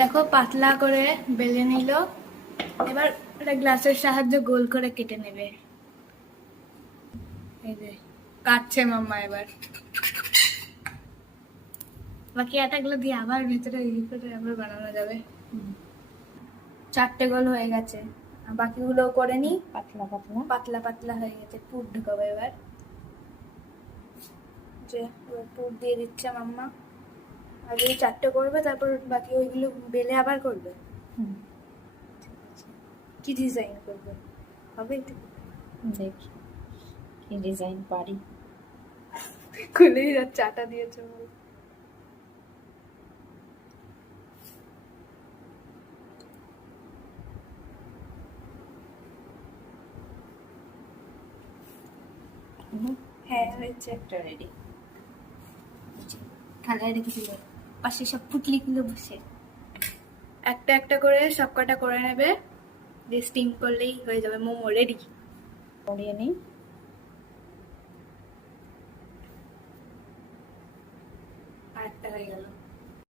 দেখো পাতলা করে বেলে নিল। এবার একটা গ্লাসের সাহায্যে গোল করে কেটে নেবে। এই যে কাটছে মাম্মা। এবার বাকি আটাগুলো দিয়ে আবার ভিতরে করে আবার বানানো যাবে। 4টে গোল হয়ে গেছে, বাকিগুলো করে নি। পাতলা পাতলা পাতলা পাতলা হয়ে গেছে। পুর ঢুকাবো এবার। যে পুর দিয়ে দিচ্ছে মাম্মা। আগে 4টে করবে, তারপর বাকি ওইগুলো বেলে আবার করবে। কি ডিজাইন করবে হবে একটু দেখি কি ডিজাইন পারি। খুলেই যাচ্ছে, আটা দিয়েছে বলে। হ্যাঁ হয়েছে, একটা রেডি। থালায় রেখে দিল, পাশে সব পুটলিগুলো বসে। একটা একটা করে সব কটা করে নেবে, দিয়ে স্টিম করলেই হয়ে যাবে মোমো রেডি। করিয়ে নিই। আরেকটা হয়ে গেল।